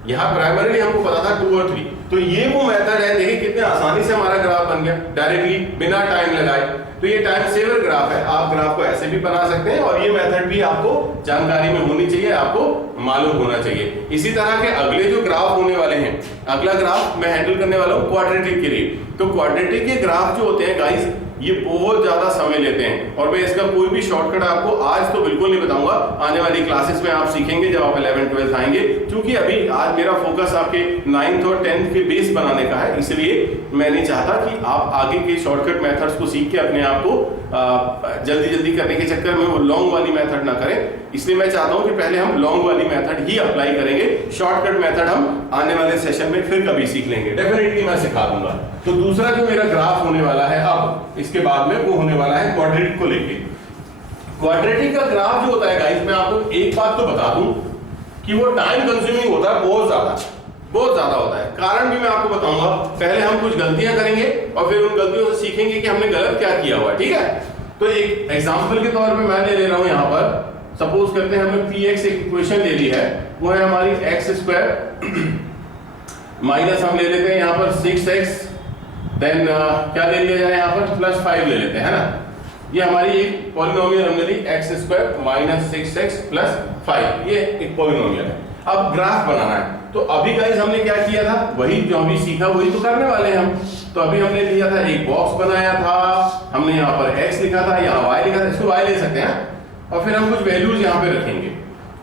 यहाँ प्राइमरी हमको पता था 2 और 3, तो ये वो मेथड है। देखिए कितने आसानी से हमारा ग्राफ बन गया डायरेक्टली, बिना टाइम लगाए। तो ये टाइम सेवर ग्राफ है, आप ग्राफ को ऐसे भी बना सकते हैं, और ये मेथड भी आपको जानकारी में होनी चाहिए, आपको मालूम होना चाहिए। इसी तरह के अगले जो ग्राफ होने वाले हैं, अगला ग्राफ मैं हैंडल करने वाला हूँ क्वाड्रेटिक के लिए। तो क्वाड्रेटिक के ग्राफ जो होते हैं गाइस, ये बहुत ज्यादा समय लेते हैं, और मैं इसका कोई भी शॉर्टकट आपको आज तो बिल्कुल नहीं बताऊंगा, आने वाली क्लासेस में आप सीखेंगे जब आप 11th 12th आएंगे। क्योंकि अभी आज मेरा फोकस आपके 9th और 10th के बेस बनाने का है, इसलिए मैं नहीं चाहता कि आप आगे के शॉर्टकट मेथड्स को सीख के अपने आप को जल्दी जल्दी करने के चक्कर में वो लॉन्ग वाली मेथड ना करें। इसलिए मैं चाहता हूं कि पहले हम लॉन्ग वाली मेथड ही अप्लाई करेंगे, शॉर्टकट मेथड हम आने वाले सेशन में फिर कभी सीख लेंगे, डेफिनेटली मैं सिखा दूंगा। तो दूसरा जो मेरा ग्राफ होने वाला है अब इसके बाद में, वो होने वाला है क्वाड्रेटिक को लेके। क्वाड्रेटिक का ग्राफ जो होता है गाइस, मैं आपको एक बात तो बता दूं कि वो टाइम कंज्यूमिंग होता है, बहुत ज्यादा होता है। कारण भी मैं आपको बताऊंगा, पहले हम कुछ गलतियां करेंगे और फिर उन गलतियों से सीखेंगे कि हमने गलत क्या किया हुआ है, ठीक है। तो एक एग्जांपल के तौर पे मैं ले रहा हूं यहाँ पर, सपोज करते हैं हमने px एक इक्वेशन ले ली है, वो है हमारी x² माइनस हम ले लेते हैं यहाँ पर 6x, देन क्या ले लिया जाए यहाँ पर +5 ले लेते हैं, है ना। ये हमारी एक पॉलिनोमियल हमने ली x² - 6x + 5, ये एक पॉलिनोमियल है। अब ग्राफ बनाना है, तो अभी गाइस हमने क्या किया था, वही जो अभी सीखा वही तो करने वाले हैं हम। तो अभी हमने लिया था, एक बॉक्स बनाया था, हमने यहाँ पर x लिखा था, यहाँ y लिखा था, इसको y ले सकते हैं, और फिर हम कुछ वैल्यूज यहाँ पे रखेंगे।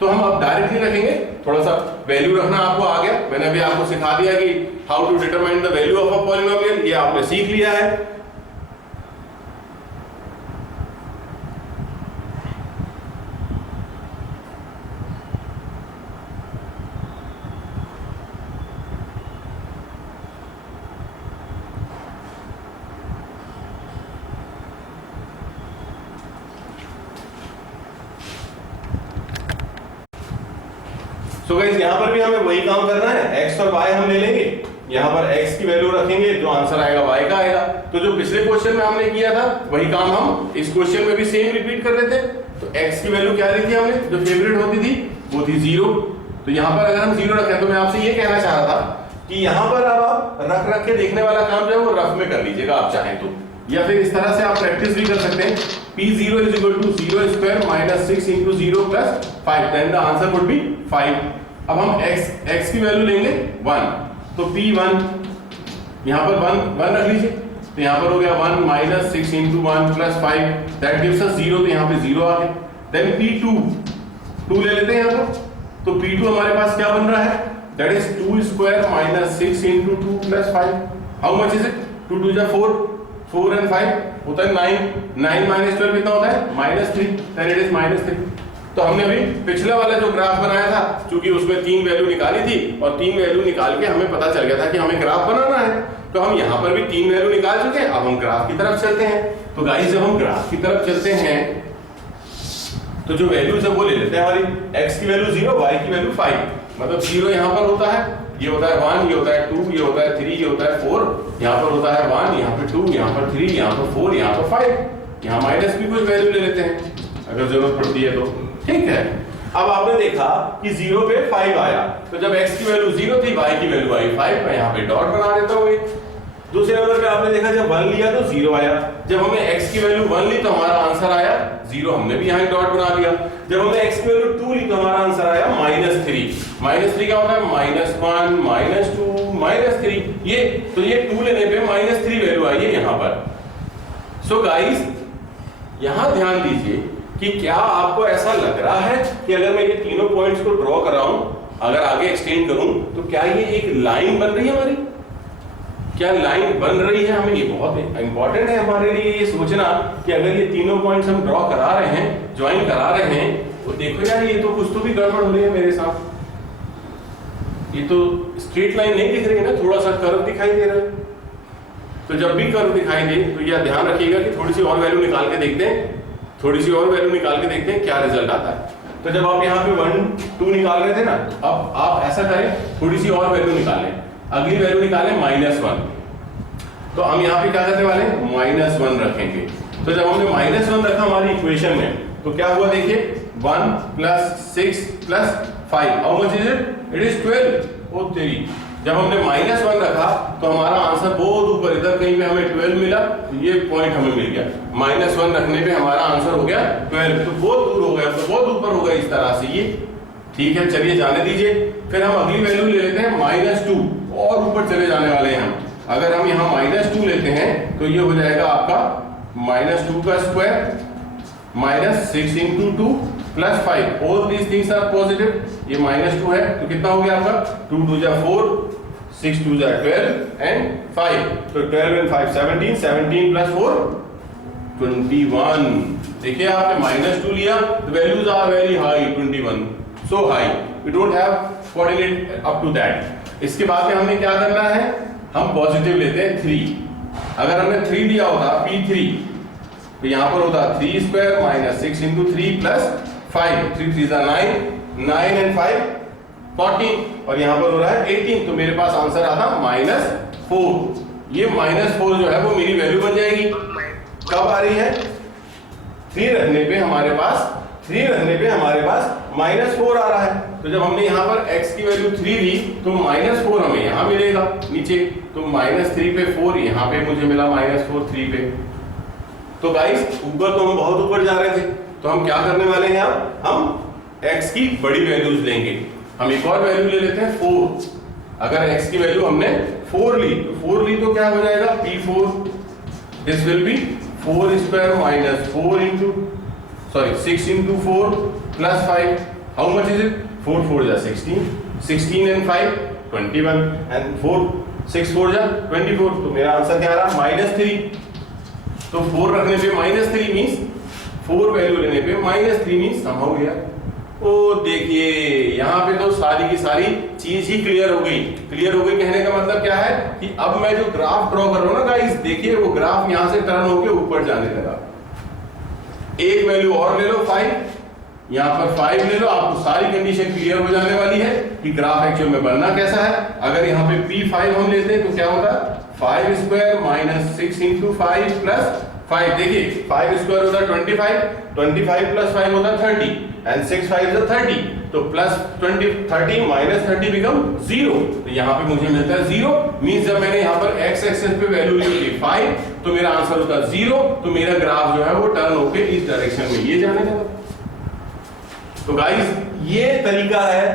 तो हम अब डायरेक्टली रखेंगे, थोड़ा सा वैल्यू रखना आपको आ गया, मैंने अभी आपको सिखा दिया कि how to determine the value of a polynomial, ये आपने सीख लिया है। तो गाइस यहाँ पर भी हमें वही काम करना है, x और y हम ले लेंगे, यहाँ पर x की वैल्यू रखेंगे, जो आंसर आएगा y का आएगा। तो जो पिछले क्वेश्चन में हमने किया था वही काम हम इस क्वेश्चन में भी सेम रिपीट कर लेते हैं। तो x की वैल्यू क्या दी थी हमने, जो फेवरेट होती थी वो थी 0। तो यहाँ पर अगर हम 0 रखें, तो मैं आपसे ये कहना चाह रहा था कि यहाँ पर अब आप रख के देखने वाला काम जो है वो रफ में कर लीजिएगा आप चाहें तो, या फिर इस तरह से आप प्रैक्टिस भी कर सकते हैं। P0 is equal to 0 square minus 6 into 0 plus 5, then the answer would be 5। अब हम x की वैल्यू लेंगे 1, तो P1 यहाँ पर 1 रख लीजिए, तो यहाँ पर हो गया 1 minus 6 into 1 plus 5, that gives us 0, तो यहाँ पे 0 आ गया। Then P2 2 ले लेते हैं यहाँ पर, तो P2 हमारे पास क्या बन रहा है, that is 2 square minus 6 into 2 plus 5, how much is it, 2 2 जा 4, 4 and 5 होता है 9, 9 minus 12 कितना होता है -3, then it is -3। तो हमने अभी पिछला वाला जो ग्राफ बनाया था, क्योंकि उसमें 3 वैल्यू निकाली थी और 3 वैल्यू निकाल के हमें पता चल गया था कि हमें ग्राफ बनाना है, तो हम यहाँ पर भी 3 वैल्यू निकाल चुके हैं। अब हम ग्राफ की तरफ चलते हैं। तो गाइस जब हम ग्राफ की तरफ चलते हैं तो जो वैल्यूज है वो ले लेते हैं हमारी, x की वैल्यू 0, y की वैल्यू 5, मतलब 0 यहाँ पर होता है, ये होता है 1, ये होता है 2, ये होता है 3, ये होता है 4, यहाँ पर होता है 1, यहाँ पर 2, यहाँ पर 3, यहाँ पर 4, यहाँ पर 5, यहाँ माइनस भी कुछ वैल्यू ले लेते हैं अगर जरूरत पड़ती है तो, ठीक है। अब आपने देखा कि 0 पे 5 आया, तो जब x की वैल्यू 0 थी, y की वैल्यू आई 5, मैं यहाँ पे डॉट बना देता हूँ। दूसरे नंबर पे आपने देखा जब 1 लिया तो 0 आया, जब हमने x की वैल्यू 1 ली तो हमारा आंसर आया 0, हमने भी यहाँ डॉट बना दिया। जब हमने x की वैल्यू 2 ली तो हमारा आंसर आया -3। -3 क्या होता है, -1 -2 -3, ये तो ये 2 लेने पे -3 वैल्यू आई है यहाँ पर। सो गाइस यहाँ ध्यान दीजिए कि क्या आपको ऐसा लग रहा है कि अगर मैं ये तीनों पॉइंट्स को ड्रॉ कर रहा हूँ, अगर आगे एक्सटेंड करूं, तो क्या ये एक लाइन बन रही है हमारी, क्या लाइन बन रही है। हमें ये बहुत इंपॉर्टेंट है हमारे लिए ये सोचना कि अगर ये तीनों पॉइंट्स हम ड्रॉ करा रहे हैं, ज्वाइन करा रहे हैं, तो देखो यार ये तो कुछ तो भी गड़बड़ हो रही है मेरे साथ, ये तो स्ट्रेट लाइन नहीं दिख रही है ना, थोड़ा सा कर्व दिखाई दे रहा है। तो जब भी कर्व दिखाई दे तो यह ध्यान रखिएगा कि थोड़ी सी और वैल्यू निकाल के देखते हैं, थोड़ी सी और वैल्यू निकाल के देखते हैं क्या रिजल्ट आता है। तो जब आप यहाँ पे 1 2 निकाल रहे थे ना, अब आप ऐसा करें, थोड़ी सी और वैल्यू निकालें, अगली वैल्यू निकालें -1, तो हम यहाँ पे क्या करने वाले हैं, -1 रखेंगे। तो जब हमने -1 रखा हमारी इक्वेशन में, तो क्या हुआ देखिए, 1 + 6 + 5, how much is it, it is 12। ओ तेरी, जब हमने -1 रखा तो हमारा आंसर बहुत ऊपर, इधर कहीं पे हमें 12 मिला, ये पॉइंट हमें मिल गया। -1 रखने पे हमारा आंसर हो गया 12, तो बहुत दूर हो गया, तो बहुत ऊपर हो गया इस तरह से ये, ठीक है। चलिए जाने दीजिए, फिर हम अगली वैल्यू ले लेते हैं -2, और ऊपर चले जाने वाले हैं हम। अगर हम यहाँ -2 लेते हैं तो ये हो जाएगा आपका -2 का square -6 × 2 + 5, all these things are positive, ये -2 है तो कितना हो गया आपका, 2 2 जा 4, 6 2 जा 12 एंड 5, तो 12 and 5 17, 17 + 4 21। देखिए आपने -2 लिया, the values are very high, 21 so high, we don't have coordinate up to that। इसके बाद में हमने क्या करना है, हम पॉजिटिव लेते हैं 3। अगर हमने 3 लिया होता P3, तो यहाँ पर होता 3 स्क्वायर -6 × 3 + 5, 3 3 जा 9, 9 and 5 14, और यहाँ पर हो रहा है 18, तो मेरे पास आंसर आता -4। ये -4 जो है वो मेरी वैल्यू बन जाएगी। कब आ रही है, 3 रखने पे हमारे पास -4 आ रहा है। तो जब हमने यहाँ पर x की वैल्यू 3 ली तो -4 हमें यहाँ मिलेगा नीचे, तो -3 पे 4, यहाँ पे मुझे मिला -4 3 पे। तो गाइस ऊपर तो हम बहुत ऊपर जा रहे थे, तो हम क्या करने वाले हैं, हम x की बड़ी वैल्यूज लेंगे। हम एक और वैल्यू ले लेते हैं 4। अगर x की वैल्यू हमने 4 ली तो क्या हो जाएगा, P4, this will be 4 square -4 6 × 4 + 5, how much is it, 4 4 जा 16, 16 and 5 21, and 4 6 4 जा 24, तो मेरा आंसर क्या आ रहा, -3। तो 4 रखने पे -3 मींस, 4 वैल्यू लेने पे -3 मींस सम हो गया। ओ देखिए यहाँ पे तो सारी की सारी चीज ही क्लियर हो गई। कहने का मतलब क्या है कि अब मैं जो ग्राफ ड्रॉ कर रहा हूँ ना गाइस, देखिए वो ग्राफ यहाँ से टर्न होके ऊपर जाने लगा। एक वैल्यू और ले लो 5, यहाँ पर 5 ले लो, आपको सारी कंडीशन क्लियर हो जाने वाली है कि ग्राफ एक्चुअल में बनना कैसा है। अगर यहाँ पे P5 हम लेते हैं तो क्या होता है, 5 स्क्वायर -6 × 5 + 5, देखिए 5 स्क्वायर होता है 25, 25 प्लस 5 होता है 30 एंड 6 5 is 30, तो प्लस 30 माइनस 30 बिकम 0, तो यहाँ पे मुझे मिलता है 0। मींस जब मैंने यहाँ पर x एक्सिस पे वैल्यू ली थी 5, तो मेरा आंसर होता है 0, तो मेरा ग्राफ जो है वो टर्न होके इस डायरेक्शन में ये जाने लगा। तो गाइस ये तरीका है,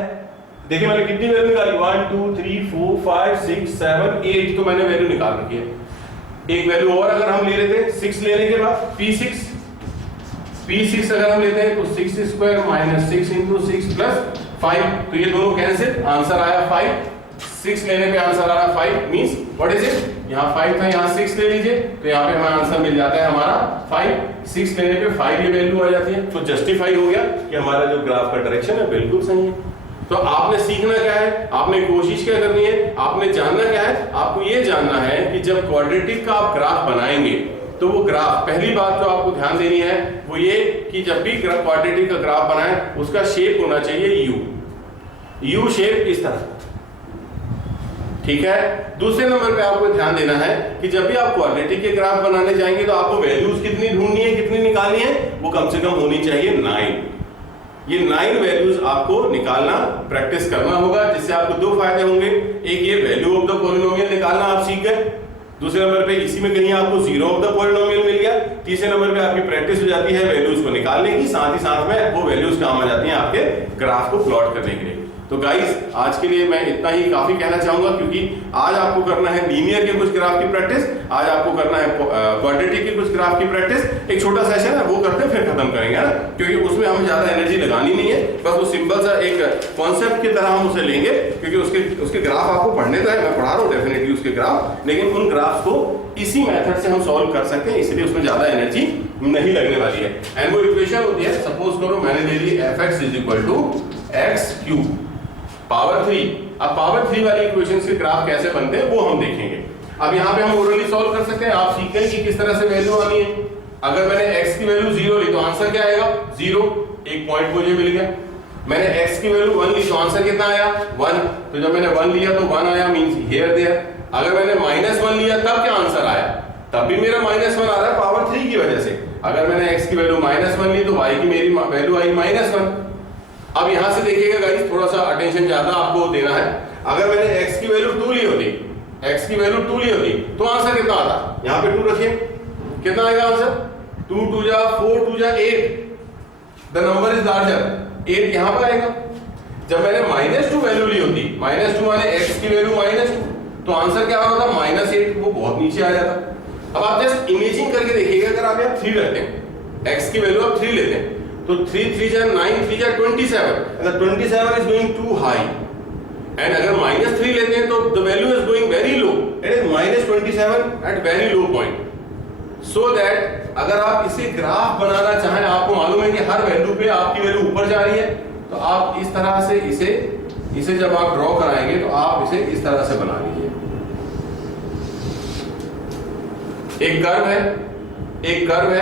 देखिए मैंने कितनी वैल्यू निकाली 1 2 3 4 5 6 7 8, तो मैंने वैल्यू निकाल रखी है। एक वैल्यू और अगर हम ले लेते हैं 6 लेने के बाद P6 अगर हम लेते हैं तो 6 स्क्वायर माइनस 6 इंटू 6 प्लस 5, तो ये दोनों कैंसिल, आंसर आया 5। 6 लेने पे आंसर आ रहा 5, मींस व्हाट इज इट, यहाँ 5 था यहाँ 6 ले लीजिए, तो यहाँ पे हमारा आंसर मिल जाता है हमारा 5। 6 लेने पे 5 ये वैल्यू आ जाती है, तो जस्टिफाई हो गया कि हमारा जो ग्राफ का डायरेक्शन है बिल्कुल सही है। तो आपने सीखना क्या है, आपने कोशिश क्या करनी है, आपने जानना क्या है, आपको ये जानना है कि जब क्वाड्रेटिक का आप ग्राफ बनाएंगे तो वो ग्राफ, पहली बात जो आपको ध्यान देनी है वो ये कि जब भी क्वाड्रेटिक का ग्राफ बनाएं उसका शेप होना चाहिए यू शेप, इस तरह, ठीक है। दूसरे नंबर पे आपको ध्यान देना है कि जब भी आप क्वाड्रेटिक के ग्राफ बनाने जाएंगे तो आपको वैल्यूज कितनी ढूंढनी है, कितनी निकालनी है, वो कम से कम होनी चाहिए 9। ये 9 वैल्यूज आपको निकालना प्रैक्टिस करना होगा, जिससे आपको दो फायदे होंगे। एक ये वैल्यू ऑफ द पॉलिनोमियल निकालना आप सीख गए, दूसरे नंबर पे इसी में कहीं आपको जीरो ऑफ द पॉलिनोमियल मिल गया, तीसरे नंबर पे आपकी प्रैक्टिस हो जाती है वैल्यूज को निकालने की, साथ ही साथ में वो वैल्यूज काम आ जाती हैं आपके ग्राफ को प्लॉट करने के लिए। तो गाइस आज के लिए मैं इतना ही काफी कहना चाहूंगा, क्योंकि आज आपको करना है लीनियर के कुछ ग्राफ की प्रैक्टिस, आज आपको करना है क्वाड्रेटिक के कुछ ग्राफ की प्रैक्टिस। एक छोटा सेशन है वो करते हैं फिर खत्म करेंगे, है ना, क्योंकि उसमें हमें ज्यादा एनर्जी लगानी नहीं है, बस वो सिंपल सा एक कॉन्सेप्ट की तरह हम उसे लेंगे, क्योंकि उसके ग्राफ आपको पढ़ने तो है, मैं पढ़ा रहा हूँ डेफिनेटली उसके ग्राफ, लेकिन उन ग्राफ्स को इसी मेथड से हम सॉल्व कर सकते हैं, इसलिए उसमें ज्यादा एनर्जी नहीं लगने वाली है। एंड वो इक्वेशन होती है, सपोज करो मैंने ले ली fx = x³ पावर 3। अब पावर 3 वाली इक्वेशंस के ग्राफ कैसे बनते हैं वो हम देखेंगे। अब यहाँ पे हम ओरली सॉल्व कर सकते हैं, आप सीख गए कि किस तरह से वैल्यू आनी है। अगर मैंने x की वैल्यू 0 ली तो आंसर क्या आएगा 0, एक पॉइंट मुझे मिल गया। मैंने x की वैल्यू 1 ली तो आंसर कितना आया 1, तो जब मैंने 1 लिया तो 1 आया, मींस हियर देयर। अगर मैंने -1 लिया तब क्या आंसर आया, तब भी मेरा -1 आ रहा है पावर 3 की वजह से। अगर मैंने x की वैल्यू -1 ली तो y की मेरी वैल्यू आई -1। अब यहां से देखिएगा गाइस, थोड़ा सा अटेंशन ज्यादा आपको देना है। अगर मैंने x की वैल्यू 2 ली होती, x की वैल्यू 2 ली होती तो आंसर कितना आता, यहां पे 2 रखिए, कितना आएगा आंसर 2 2 जा 4 2 जा 8, द नंबर इज लार्जर, 8 यहां पर आएगा। जब मैंने -2 वैल्यू ली होती, -2 माने x की वैल्यू -2, तो आंसर क्या होता -8, वो बहुत नीचे आ जाता। अब आप जस्ट इमेजिन करके देखिएगा, अगर आप यहां 3 रखते हैं, x की वैल्यू आप 3 लेते हैं, तो 3 3 जा 9, 3 जा 27, अगर 27 is going to high, and अगर -3 लेते हैं तो the value is going very low, it is -27 at very low point. So that अगर आप इसे ग्राफ बनाना चाहें, आपको मालूम है कि हर वैल्यू पे आपकी वैल्यू ऊपर जा रही है, तो आप इस तरह से इसे जब आप ड्रॉ कराएंगे तो आप इसे इस तरह से बना लीजिए। एक कर्व है,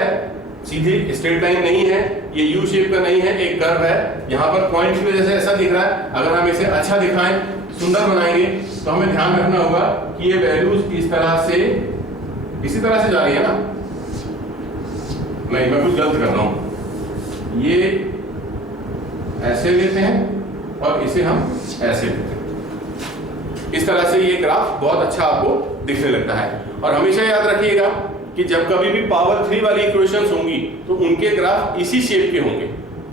सीधी स्ट्रेट लाइन नहीं है, ये यू शेप का नहीं है, एक कर्व है, यहाँ पर पॉइंट की वजह से ऐसा दिख रहा है। अगर हम इसे अच्छा दिखाएं, सुंदर बनाएंगे, तो हमें ध्यान रखना होगा कि ये वैल्यूज इस तरह से, इसी तरह से जा रही है ना, नहीं मैं कुछ गलत कर रहा हूं, ये ऐसे लेते हैं और इसे हम ऐसे लेते हैं, इस तरह से ये ग्राफ बहुत अच्छा आपको दिखने लगता है। और हमेशा याद रखिएगा कि जब कभी भी पावर 3 वाली इक्वेशंस होंगी तो उनके ग्राफ इसी शेप के होंगे।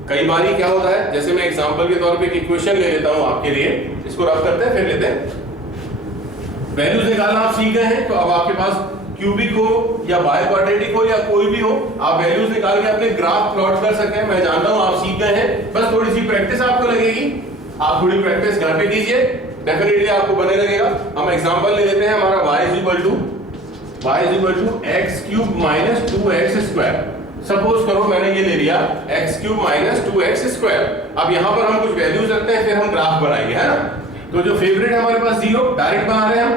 कई बार क्या होता है, जैसे मैं एग्जांपल के तौर पे एक इक्वेशन ले लेता हूं आपके लिए, इसको रफ करते हैं फिर लेते हैं। वैल्यूज निकालना आप सीख गए हैं, तो अब आपके पास क्यूबिक हो या बाय क्वाड्रेटिक हो या कोई भी हो, आप वैल्यूज निकाल के अपने ग्राफ प्लॉट कर सकते हैं। मैं जानता हूं आप सीख गए हैं, बस थोड़ी सी प्रैक्टिस आपको लगेगी, आप थोड़ी प्रैक्टिस घर पे कीजिए, डेफिनेटली आपको बने लगेगा। हम एग्जांपल ले लेते हैं, हमारा y = x³ - 2x²। सपोज करो मैंने ये ले लिया x³ - 2x²। अब यहां पर हम कुछ वैल्यूज रखते हैं, फिर हम ग्राफ बनाएंगे, है ना। तो जो फेवरेट है हमारे पास 0, डायरेक्ट बना रहे हैं हम।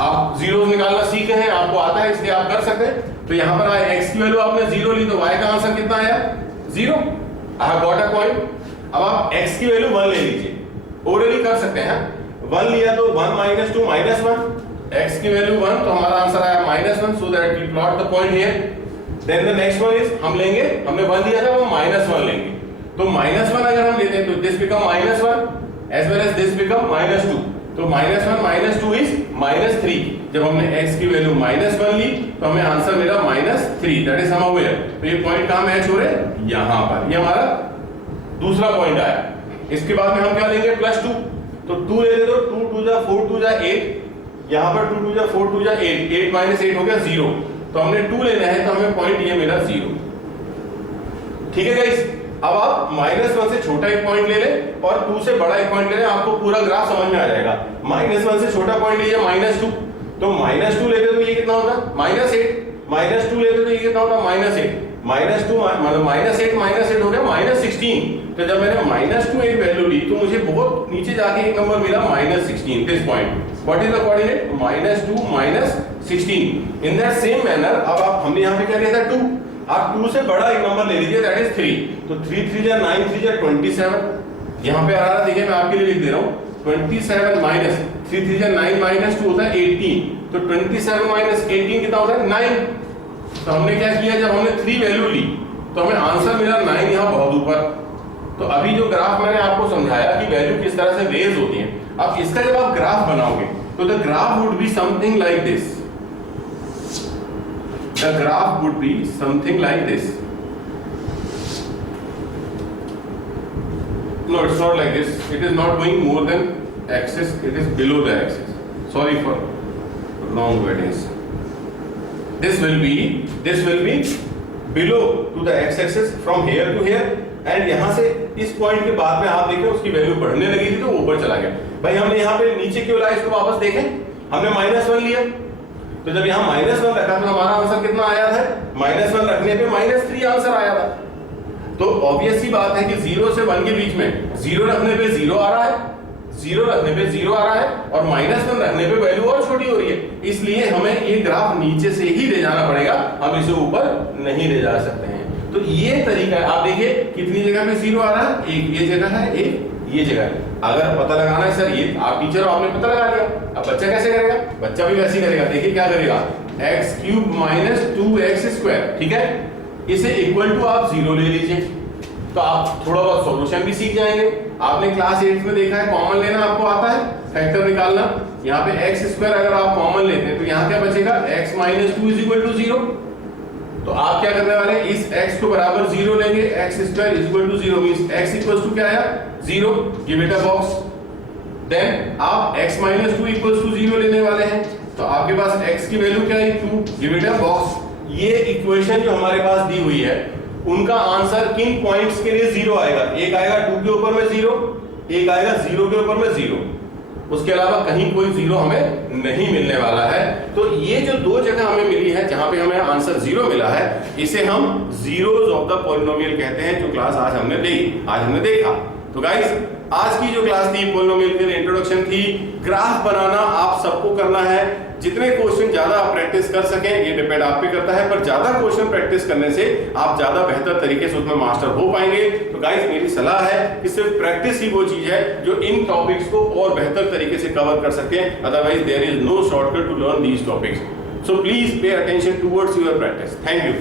आप जीरो निकालना सीख गए हैं, आपको आता है, इसलिए आप कर सकते हैं। तो यहां पर आया x की वैल्यू आपने 0 ली, तो y का आंसर कितना आया 0। I have got a point. अब आप x की वैल्यू 1 ले लीजिए, ओरली कर सकते हैं। 1 लिया तो 1 - 2 - 1, x की वैल्यू 1, तो हमारा आंसर आया -1, so that we plot the point here. Then the next one is, हम लेंगे, हमने 1 दिया था, वो -1 लेंगे। तो -1 अगर हम लेते हैं तो this become -1 as well as this become -2। तो -1 -2 इज -3। जब हमने x की वैल्यू -1 ली तो हमें आंसर मिला -3, दैट इज हम अवेयर। तो ये पॉइंट कहां मैच हो रहे हैं? यहां पर। ये हमारा दूसरा पॉइंट आया। इसके बाद में हम क्या लेंगे? +2। तो 2 ले लेते, तो 2 2 जा 4 2 जा 8, यहां पर 2 2 जा 4 2 जा 8, 8 - 8 हो गया 0। तो हमने 2 लेना है, तो हमें पॉइंट ये मिला 0। ठीक है गाइस, अब आप -1 से छोटा एक पॉइंट ले लें और 2 से बड़ा एक पॉइंट ले लें, आपको पूरा ग्राफ समझ में आ जाएगा। -1 से छोटा पॉइंट लीजिए -2, तो -2 लेते तो ये कितना होता? -8। -2 लेते तो ये कितना होता? -8। -2 मतलब -8 हो गया -16। तो जब मैंने -2 एक वैल्यू ली तो मुझे बहुत नीचे जाके एक नंबर मिला -16, this point. What is the coordinate? -2 -16। In that same manner, अब आप, हमने यहाँ पे क्या लिया था? 2। आप 2 से बड़ा एक नंबर ले लीजिए, दैट इज 3। तो 3 3 जा 9, 3 जा 27। यहाँ पे आ रहा है, देखिए मैं आपके लिए लिख दे रहा हूँ, 27 माइनस 3 3 जा 9 -2 होता है 18। तो 27 - 18 कितना होता है? 9। तो हमने क्या किया, जब हमने 3 वैल्यू ली तो हमें आंसर मिला 9, यहाँ बहुत ऊपर। तो अभी जो ग्राफ मैंने आपको समझाया कि वैल्यू किस तरह से रेज होती है, अब इसका जब आप ग्राफ बनाओगे तो the graph would be something like this. The graph would be something like this. No, it's not like this. It is not going more than axis. It is below the axis. Sorry for wrong wordings. This will be below to the x-axis from here to here. And यहाँ से इस point के बाद में आप देखें उसकी value बढ़ने लगी थी तो ऊपर चला गया। भाई हमने यहाँ पे नीचे क्यों लाया, इसको वापस देखें। हमने -1 लिया, तो जब यहाँ -1 रखा तो हमारा आंसर कितना आया था? -1 रखने पे -3 आंसर आया था। तो ऑब्वियस सी बात है कि 0 से 1 के बीच में 0 रखने पे 0 आ रहा है, 0 रखने पे 0 आ रहा है, और -1 रखने पे वैल्यू और छोटी हो रही है। इसलिए हमें ये ग्राफ नीचे से ही ले जाना पड़ेगा, हम इसे ऊपर नहीं ले जा सकते हैं। तो ये तरीका है। आप देखिए कितनी जगह पे 0 आ रहा है, एक ये जगह है, एक ये जगह है। अगर पता लगाना है सर, ये आप टीचर हो, आपने पता लगा लिया, अब बच्चा कैसे करेगा? बच्चा भी वैसे ही करेगा। देखिए क्या करेगा, x³ - 2x², ठीक है, इसे इक्वल टू आप 0 ले लीजिए, तो आप थोड़ा बहुत सॉल्यूशन भी सीख जाएंगे। आपने क्लास 8 में देखा है, कॉमन लेना आपको आता है, फैक्टर निकालना। यहाँ पे x² अगर आप कॉमन लेते हैं तो यहाँ क्या बचेगा? x - 2 = 0। तो आप क्या करने वाले हैं, इस x को बराबर 0 लेंगे, x² = 0 मींस x = क्या आया? 0। Give it a box. Then आप x - 2 = 0 लेने वाले हैं, तो आपके पास x की वैल्यू क्या है? 2। Give it a box. ये इक्वेशन जो हमारे पास दी हुई है, उनका आंसर किन पॉइंट्स के लिए 0 आएगा? एक आएगा 2 के ऊपर में 0, एक आएगा 0 के ऊपर में 0। उसके अलावा कहीं कोई 0 हमें नहीं मिलने वाला है। तो ये जो 2 जगह हमें मिली है जहां पे हमें आंसर 0 मिला है, इसे हम जीरोस ऑफ द पॉलिनोमियल कहते हैं, जो क्लास आज हमने देखा। तो गाइस, आज की जो क्लास थी पॉलिनोमियल की इंट्रोडक्शन थी। ग्राफ बनाना आप सबको करना है। जितने क्वेश्चन ज्यादा आप प्रैक्टिस कर सकें, ये डिपेंड आप पे करता है, पर ज्यादा क्वेश्चन प्रैक्टिस करने से आप ज्यादा बेहतर तरीके से उसमें मास्टर हो पाएंगे। तो गाइस, मेरी सलाह है कि सिर्फ प्रैक्टिस ही वो चीज है जो इन टॉपिक्स को और बेहतर तरीके से कवर कर सकते हैं। Otherwise there is no shortcut to learn these topics. So please pay attention towards your practice. Thank you.